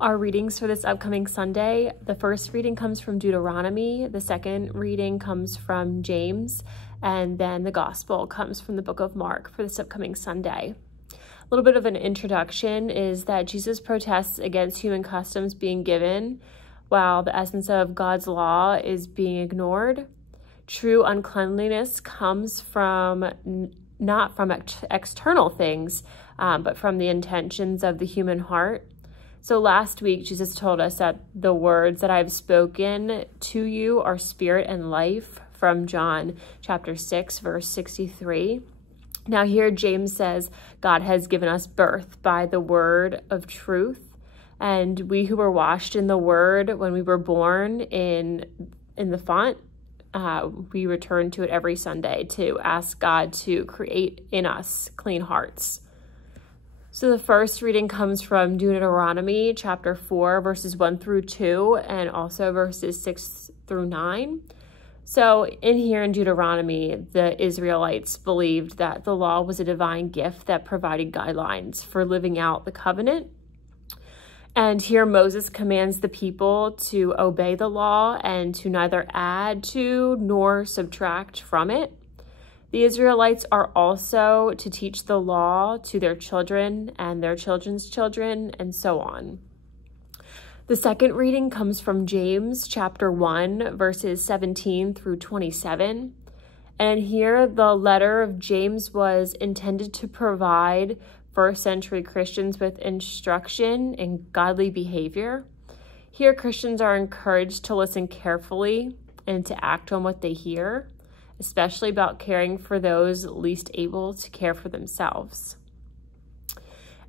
Our readings for this upcoming Sunday, the first reading comes from Deuteronomy, the second reading comes from James, and then the gospel comes from the book of Mark for this upcoming Sunday. A little bit of an introduction is that Jesus protests against human customs being given while the essence of God's law is being ignored. True uncleanliness comes from not from external things, but from the intentions of the human heart. So last week, Jesus told us that the words that I've spoken to you are spirit and life, from John chapter 6, verse 63. Now here James says, God has given us birth by the word of truth. And we who were washed in the word when we were born in the font, we return to it every Sunday to ask God to create in us clean hearts. So the first reading comes from Deuteronomy chapter 4, verses 1 through 2, and also verses 6 through 9. So in here in Deuteronomy, the Israelites believed that the law was a divine gift that provided guidelines for living out the covenant. And here Moses commands the people to obey the law and to neither add to nor subtract from it. The Israelites are also to teach the law to their children and their children's children, and so on. The second reading comes from James chapter 1, verses 17 through 27. And here the letter of James was intended to provide first century Christians with instruction in godly behavior. Here Christians are encouraged to listen carefully and to act on what they hear, especially about caring for those least able to care for themselves.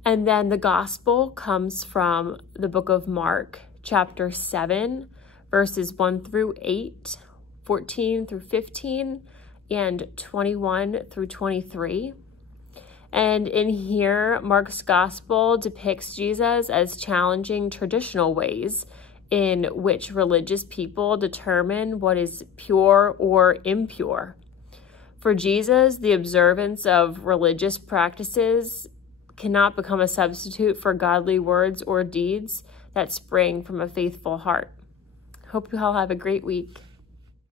And then the gospel comes from the book of Mark, chapter 7, verses 1 through 8, 14 through 15, and 21 through 23. And in here, Mark's gospel depicts Jesus as challenging traditional ways in which religious people determine what is pure or impure. For Jesus, the observance of religious practices cannot become a substitute for godly words or deeds that spring from a faithful heart. Hope you all have a great week.